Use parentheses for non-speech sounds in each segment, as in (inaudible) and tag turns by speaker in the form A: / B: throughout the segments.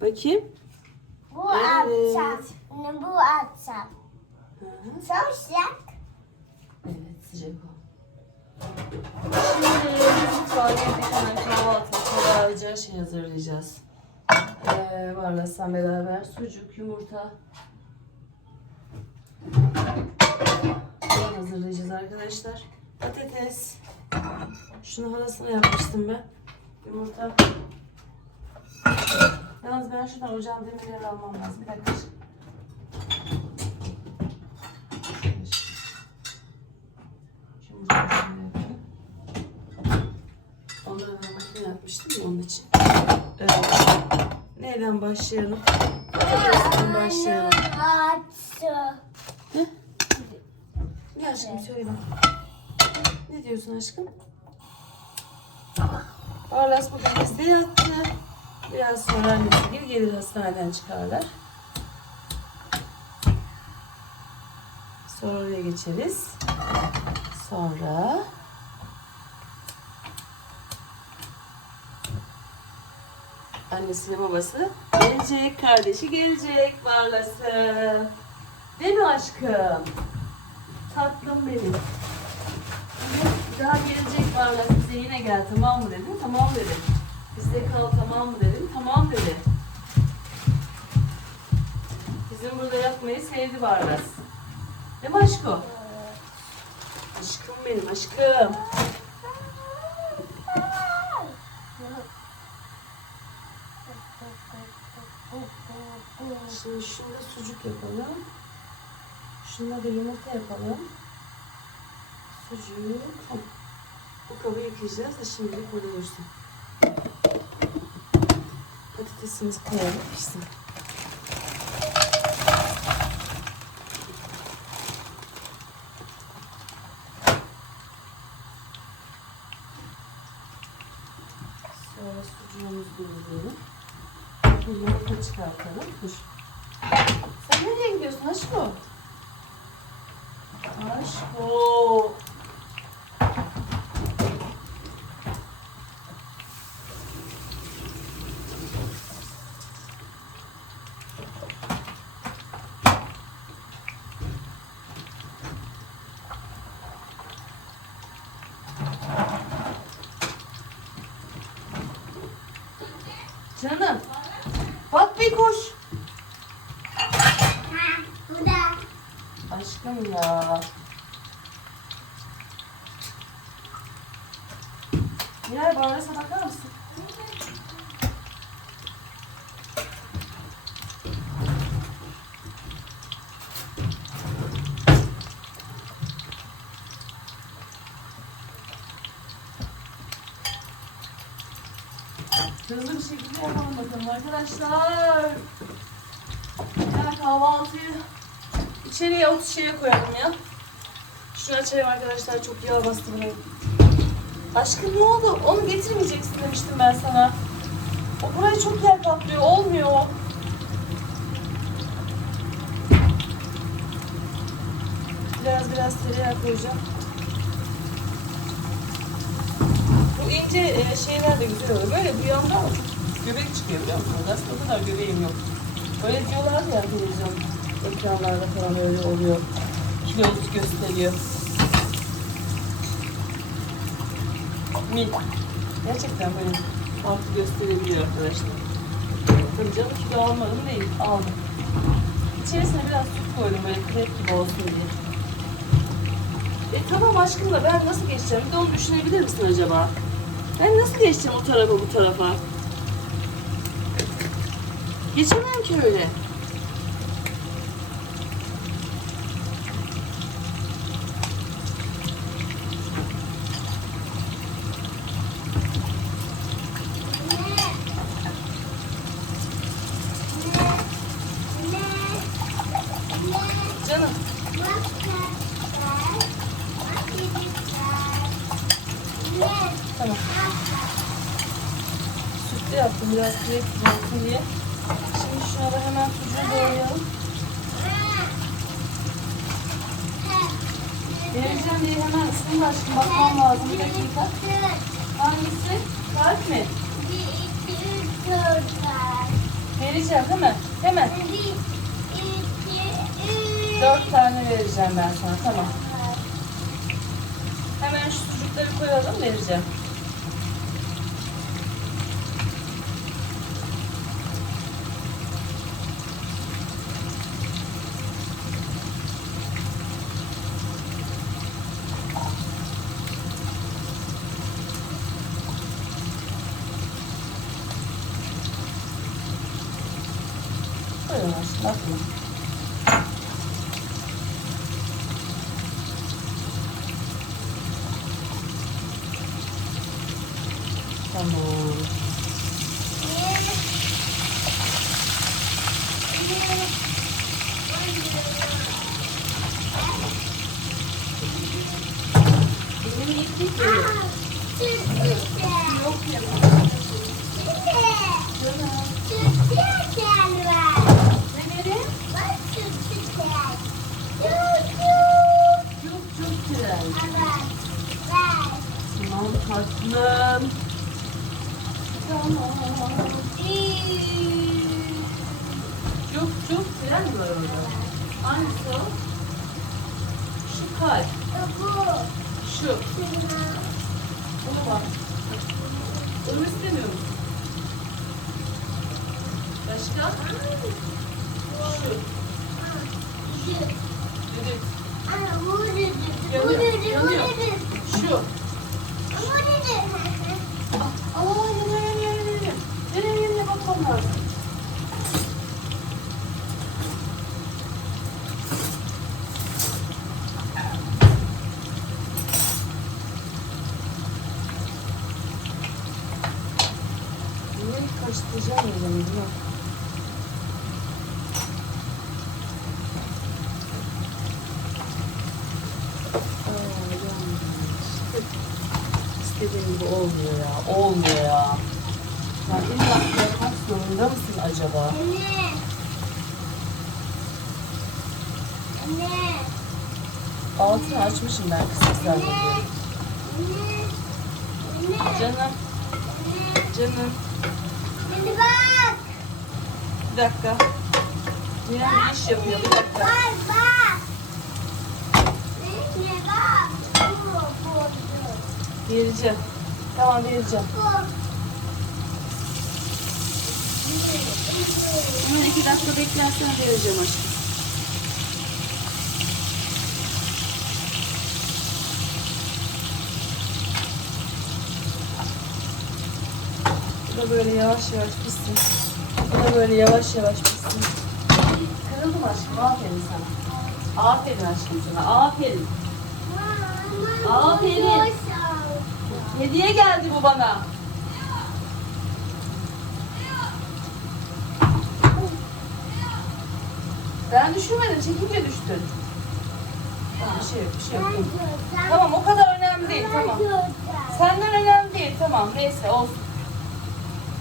A: Bakayım.
B: Bu
A: Evet.
B: akşam. Bu
A: hı.
B: Çok sıcak.
A: Evet sıcak o. Şimdi mutfağa girdik hemen kahvaltı kolayca şey hazırlayacağız. Ee, varlasam beraber sucuk, yumurta. Bunu hazırlayacağız arkadaşlar. Patates. Şunu halasını yapmıştım ben. Yumurta. Yalnız ben şuradan ocağın demirleri almam lazım. Bir dakika. Şimdi. Onları da makine yapmıştım ya onun için. Evet. Neyden başlayalım? Patatesten başlayalım.
B: Atsı.
A: Ne aşkım söyle. Ne diyorsun aşkım? Barlas bugün bizde yattı. Biraz sonra annesi gibi gelir hastaneden çıkarlar. Sonra oraya geçeriz. Sonra annesiyle babası gelecek, kardeşi gelecek Barlas'ı. Değil mi aşkım? Tatlım benim. Daha gelecek Barlas bize yine gel tamam mı dedim. Tamam dedim. Bizde kal tamam mı dedim. Tamam dedi. Bizim burada yatmayı sevdi Barlas. Değil mi aşkım? Aşkım benim aşkım. Şimdi şunda sucuk yapalım. Şunda da yumurta yapalım. Sucuk. Bu kabı yıkayacağız da şimdilik burada dursun. Patatesimizi koyalım pişsin. Sonra sucuğumuzu doğrayalım. Bir yumurta çıkartalım. Dur. Sen nereye gidiyorsun aşkım? Aşkım. Canım. Bak bir koş.
B: Bu da.
A: Aşkım ya. Miray bana bakar mısın? Hızlı bir şekilde yapalım bakalım arkadaşlar. Ya kahvaltıyı içeriye ot şeye koyalım ya. Şunu açayım arkadaşlar çok yağ bastı buraya. Aşkım ne oldu? Onu getirmeyeceksin demiştim ben sana. O burayı çok yer kaplıyor. Olmuyor. o. Biraz biraz tereyağı koyacağım. Bu ince e, şeyler de güzel oluyor. Böyle bir yanda göbek çıkıyor biliyor musunuz? Aslında o kadar göbeğim yok. Böyle diyorlar ya televizyon ekranlarda falan öyle oluyor. Kilosu gösteriyor. Mil. Gerçekten böyle farklı gösterebiliyor arkadaşlar. Tabii canım kilo almadım değil, aldım. İçerisine biraz süt koydum böyle krep gibi olsun diye. E tamam aşkım da ben nasıl geçeceğim? Bir de onu düşünebilir misin acaba? Ben nasıl geçeceğim o tarafa bu tarafa? Geçemem ki öyle. Canım. Tamam. Sütlü yaptım biraz krep gibi olsun diye. Şimdi şuna da hemen sucuğu doğrayalım. Vereceğim diye hemen ısındı aşkım bakmam lazım bir dakika. Hangisi? Kalp mi?
B: Bir, iki, üç, dört var.
A: Vereyim Vereceğim hemen. Hemen.
B: Bir, iki, üç.
A: Dört tane sana. Tamam. Hemen şu sucukları koyalım vereceğim. Koyalım aşkım. Atma. Tamam. Benim ilk
B: Aa, süt işte.
A: Yok ya.
B: Süt. Süt şeker var.
A: Ne vereyim?
B: Bak süt şeker. Süt, süt.
A: Yok çok güzel.
B: Evet. Ver.
A: Tamam tatlım. Tamam. Çok çok tren var orada. Hangisi o? Şu kalp.
B: Bu.
A: Şu. Buna bak. Onu istemiyor musun? Başka? Şu. Düdük.
B: Ana bu dedi. Bu
A: Yanıyor,
B: dedi. Bu
A: yanıyor.
B: dedi.
A: Şu.
B: Bu dedi.
A: Aa yanıyor yanıyor yanıyor. Yanıyor yanıyor bakmam lazım. Bunları karıştıracağım o zaman. Yok. Aa, yanlış. İstediğim gibi olmuyor ya. Olmuyor ya. Ya illa yapmak zorunda mısın acaba?
B: Anne. Anne.
A: Altını açmışım ben kısık.
B: Anne.
A: Canım, canım.
B: Hadi bak.
A: Bir dakika. Mira bir iş yapıyor. Bir dakika.
B: Bak bak.
A: Vereceğim. Tamam vereceğim. Hemen iki dakika beklersen vereceğim aşkım. Bu da böyle yavaş yavaş pişsin. Bu da böyle yavaş yavaş pişsin. Kırıldım aşkım. Aferin sana. Aferin aşkım sana. Aferin. Aferin. Hediye geldi bu bana. Ben düşürmedim. Çekince düştün. Tamam bir şey yok. Bir şey yok. Tamam o kadar önemli değil. Tamam. Senden önemli değil. Tamam neyse olsun.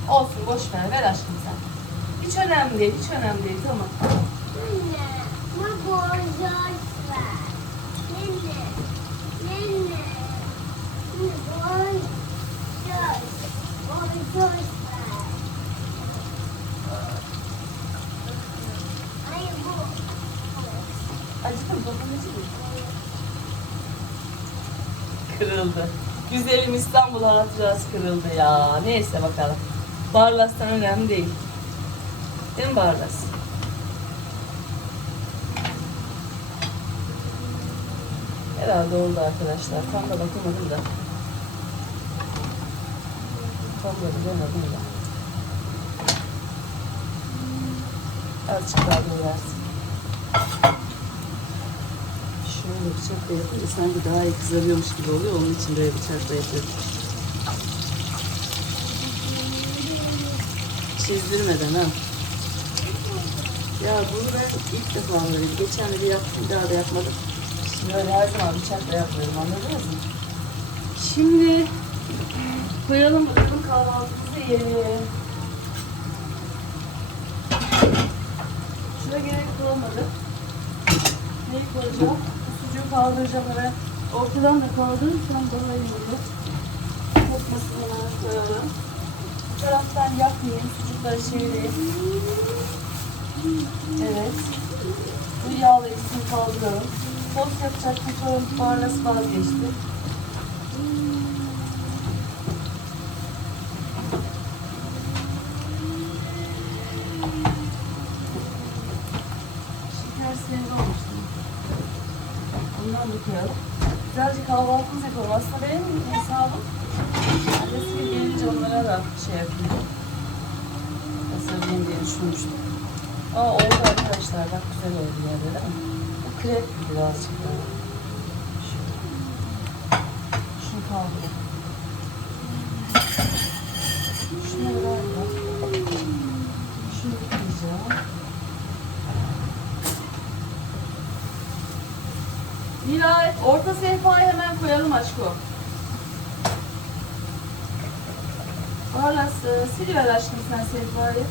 A: Olsun boş ver. Ver aşkım sen. Hiç önemli değil. Hiç önemli değil. Tamam.
B: Anne, boş ver. Nene, nene, boş ver. Boş ver. Hayır bu.
A: Acıdı? Kırıldı. Güzelim İstanbul hatırası kırıldı ya. Neyse bakalım. Barlas'tan önemli değil. Değil mi Barlas? Herhalde oldu arkadaşlar. Tam da bakamadım da. Tam da bilemedim da. Azıcık daha dönersin. Şöyle bıçakla yapınca sanki daha iyi kızarıyormuş gibi oluyor. Onun için böyle bıçakla yapıyorum. Çizdirmeden ha. Ya bunu ben ilk defa böyle geçen de bir yaptım bir daha da yapmadım. Şimdi öyle her zaman bıçakla yapmıyorum anladınız mı? Şimdi koyalım bakalım kahvaltımızı yiyelim. Şuna gerek kalmadı. Neyi koyacağım? Bu sucuğu kaldıracağım hemen. Ortadan da kaldırırsam daha iyi olur. Kopmasını hemen koyalım. Bu taraftan yapmayayım. Sucukları çevireyim. Evet. Bu yağla ikisini kaldıralım. Sos yapacaktım sonra barlas vazgeçti. Şeker sinirli olmuştu. Ondan da koyalım. Güzelce kahvaltımızı yapalım. Aslında benim hesabım annesi gelince onlara da şey yapayım. Hazırlayayım diye düşünmüştüm. Aa oldu arkadaşlar. Bak güzel oldu ya değil mi? Bu krep birazcık daha. Şu- Şunu kaldırayım. Şunları ya. Şunu yıkayacağım. Miray, orta sehpayı hemen koyalım aşkım. E, siliver aşkım sen sehpayı.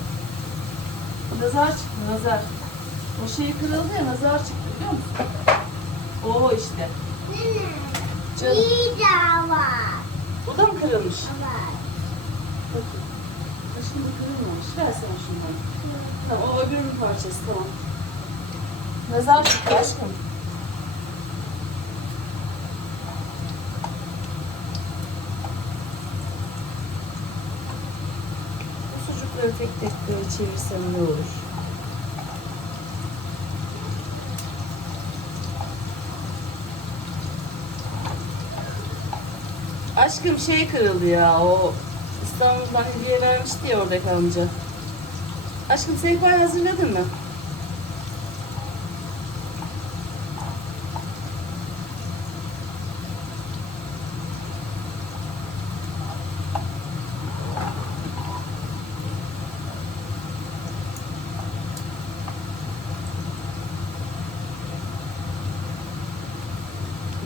A: Nazar çıktı, nazar. O şey kırıldı ya, nazar çıktı biliyor musun? O işte. Canım.
B: Bir daha var.
A: Bu da mı kırılmış?
B: Var.
A: Bakın. Aşkım bu kırılmamış. Versene şundan. Tamam, o öbürünün parçası, tamam. Nazar çıktı aşkım. Sucukları tek tek böyle çevirsem ne olur? Aşkım şey kırıldı ya o İstanbul'dan hediye vermişti ya oradaki amca. Aşkım sehpayı hazırladın mı?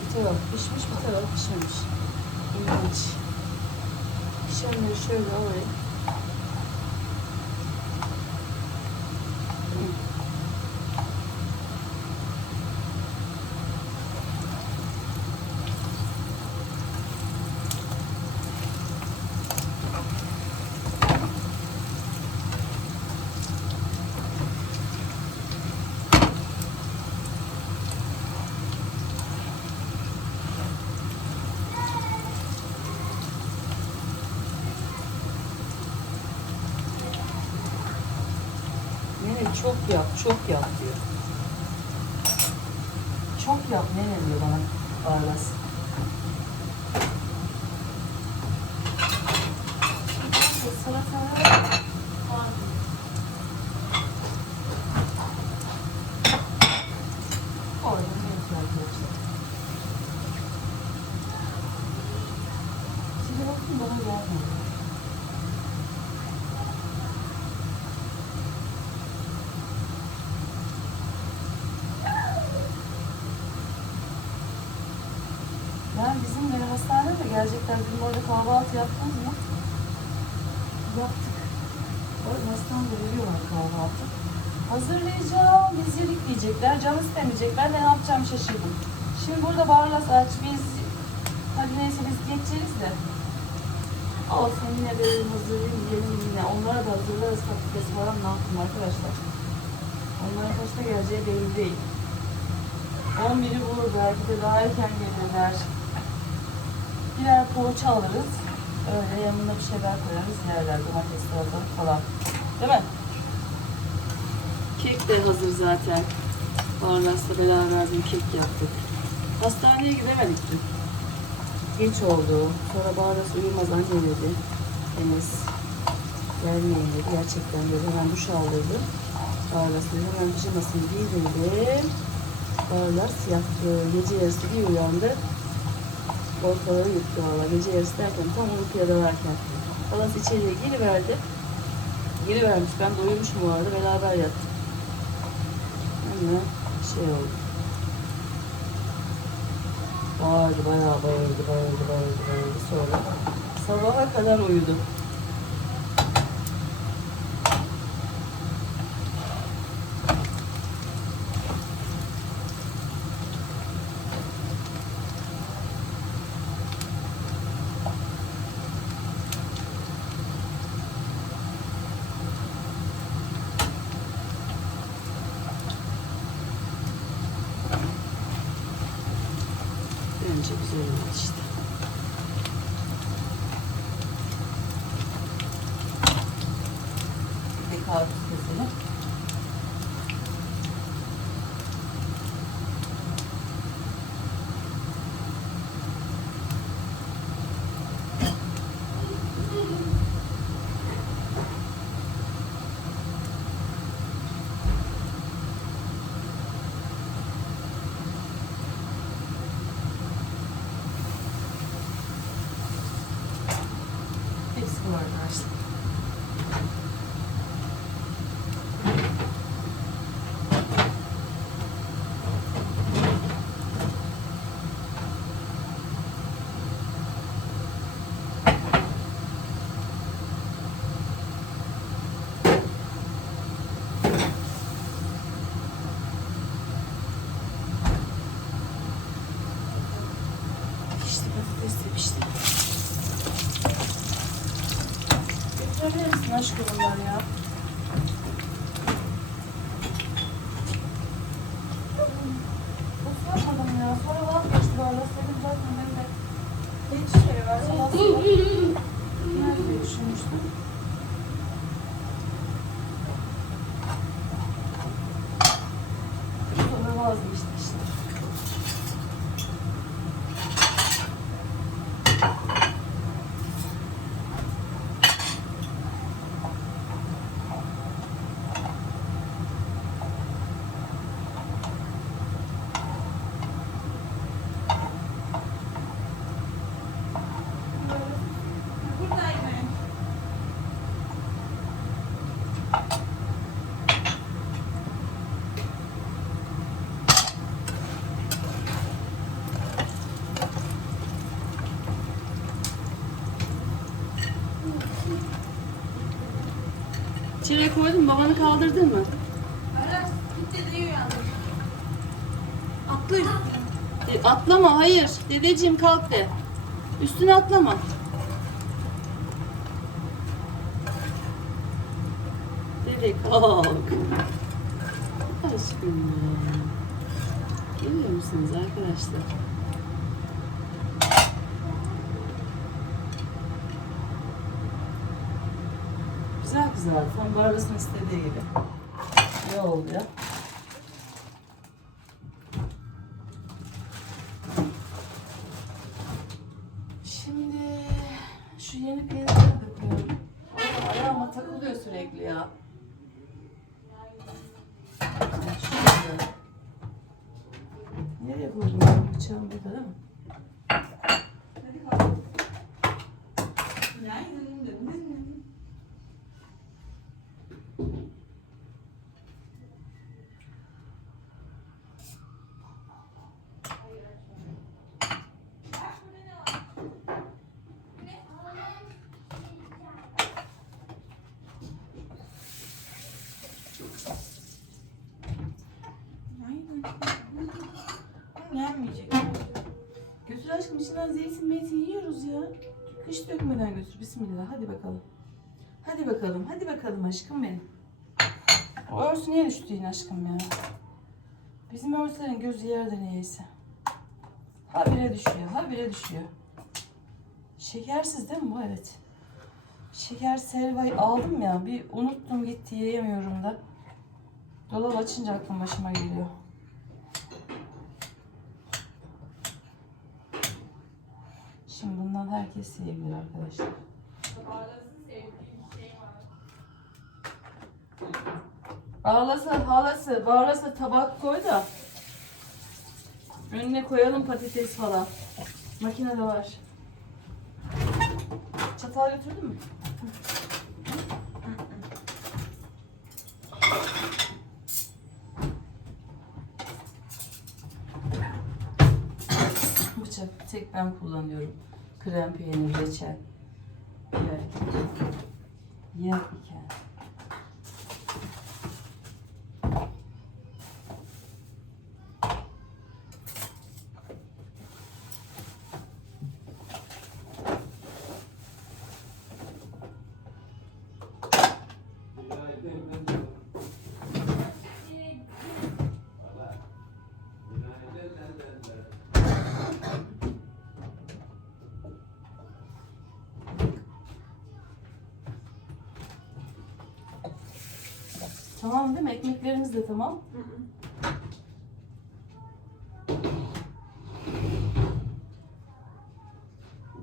A: Bir taraf pişmiş, bir taraf pişmemiş. İlginç. Pişenleri şöyle alayım. Hı. Nene çok yap, çok yap diyor. Çok yap nene diyor bana Barlas. Salata Koydum neyse arkadaşlar. Size bakın. Yani bizim böyle gerçekten bizim orada kahvaltı yaptınız mı? Yaptık. Orada hastanede veriyorlar kahvaltı. Hazırlayacağım, biz yedik diyecekler, can istemeyecek. Ben ne yapacağım şaşırdım. Şimdi burada barlas aç, biz hadi neyse biz geçeceğiz de. Olsun yine böyle hazırlayayım yiyelim yine. Onlara da hazırlarız patates falan ne yapayım arkadaşlar. Onların kaçta geleceği belli değil. 11'i bulur belki de daha erken gelirler. Birer poğaça alırız. Öyle yanına bir şeyler koyarız yerler. Domates, salatalık falan. Değil mi? Kek de hazır zaten. Barlas'la beraber bir kek yaptık. Hastaneye gidemedik dün. Geç oldu. Sonra Barlas uyumaz anne dedi. Enes gelmeyin dedi. Gerçekten dedi. Hemen duş aldırdı. Barlas dedi. Hemen pijamasını giydirdi. Barlas yattı. Gece yarısı bir uyandı. Ortalığı yıktı valla. Gece yarısı derken tam uykuya dalarken. Barlas içeriye giriverdi. Girivermiş. Ben de uyumuşum bu arada. Beraber yattık. Hemen şey oldu. Bağırdı, bayağı bağırdı, bağırdı, bağırdı, bağırdı. Sonra sabaha kadar uyudu. Misin aşkım bunları ya? Of yapmadım ya. Sonra vazgeçti valla. Senin zaten ben de hiç şey var. Sabah Nerede düşünmüştüm? Sonra vazgeçti işte.
C: Buradayım.
A: İçeriye koydun mu? Babanı kaldırdın mı?
C: Aras git dedeyi uyandır.
A: Atla. E, atlama hayır. Dedeciğim kalk de. Üstüne atlama. Dede kalk. Aşkım ya. Görüyor musunuz arkadaşlar? Güzel Barbas'ın istediği gibi. Ne oldu ya? Şimdi şu yeni peynirleri de koyalım. Aa, ayağıma takılıyor sürekli ya. Evet, şöyle. Nereye koydum ben bıçağım burada değil mi?
C: Hadi kalk. Günaydın dedim. Aynen. Gelmeyecek.
A: Götür aşkım içinden zeytin meytin yiyoruz ya. Kış dökmeden götür. Bismillah. Hadi bakalım. Hadi bakalım. Hadi bakalım aşkım benim. Örsü niye düştü yine aşkım ya? Bizim örsülerin gözü yerde niyeyse. Habire düşüyor. Habire düşüyor. Şekersiz değil mi bu? Evet. Şeker selvayı aldım ya. Bir unuttum gitti yiyemiyorum da. Dolap açınca aklım başıma geliyor. Herkes yiyebilir arkadaşlar. Ağlası, halası, bağlası tabak koy da önüne koyalım patates falan. Makinede var. Çatal götürdün mü? Bıçak tek ben kullanıyorum. Krem peynir, reçel. Yerken. Yerken. Tamam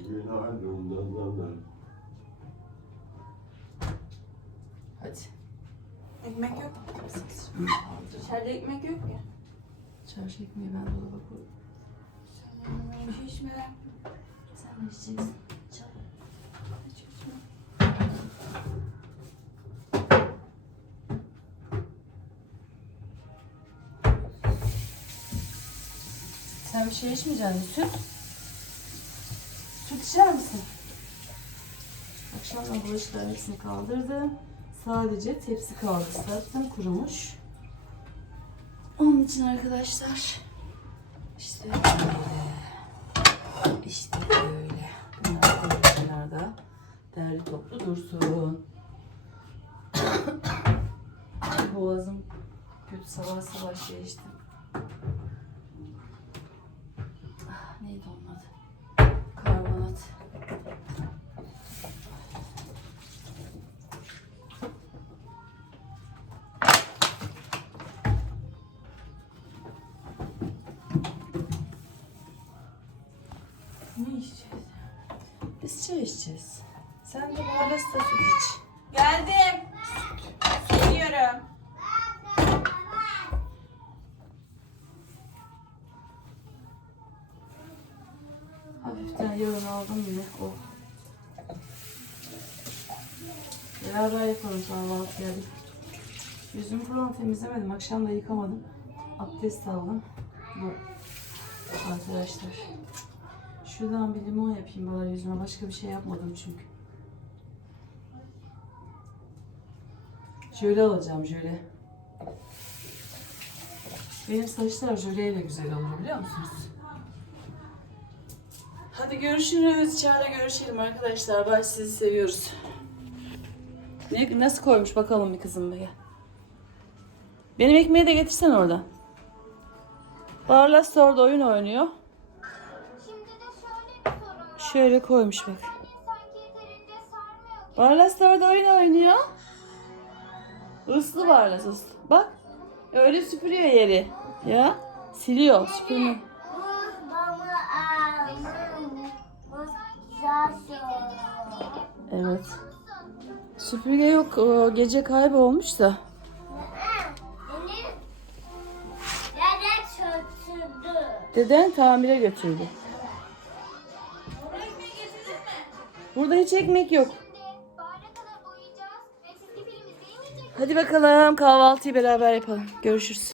D: Günaydın.
A: Hadi.
C: Ekmek yok. İçeride ekmek yok ya.
A: Çarşı ekmeği ben dolaba koydum.
C: Sen şey.
A: Sen de içeceksin. Çabuk. Sen bir şey içmeyecek misin? Süt? İçer misin? Akşamdan bulaşıkların hepsini kaldırdım. Sadece tepsi kaldı. Sattım kurumuş. Onun için arkadaşlar işte böyle. İşte böyle. Bunlar kenarda derli toplu dursun. (coughs) Boğazım kötü sabah sabah şey içtim. Hafiften yağını aldım yine. Oh. Beraber yapalım kahvaltıya. Yüzümü falan temizlemedim. Akşam da yıkamadım. Abdest aldım. Bu arkadaşlar. Şuradan bir limon yapayım bari yüzüme. Başka bir şey yapmadım çünkü. Jöle alacağım jöle. Benim saçlar jöleyle güzel olur biliyor musunuz? Hadi görüşürüz. İçeride görüşelim arkadaşlar. Baş sizi seviyoruz. Ne, nasıl koymuş bakalım bir kızım be. Benim ekmeği de getirsen oradan. Barlas da orada oyun oynuyor.
B: Şimdi de şöyle bir sorun var.
A: Şöyle koymuş bak.
B: Sanki yeterince sarmıyor gibi.
A: Barlas da orada oyun oynuyor. Islı Barlas ıslı. Bak. Öyle süpürüyor yeri. Ya. Siliyor. Süpürme.
B: Bu bana aldım. Bu zaten.
A: Evet. Süpürge yok. O gece kaybolmuş da. Deden tamire götürdü. Burada hiç ekmek yok. Hadi bakalım kahvaltıyı beraber yapalım. Görüşürüz.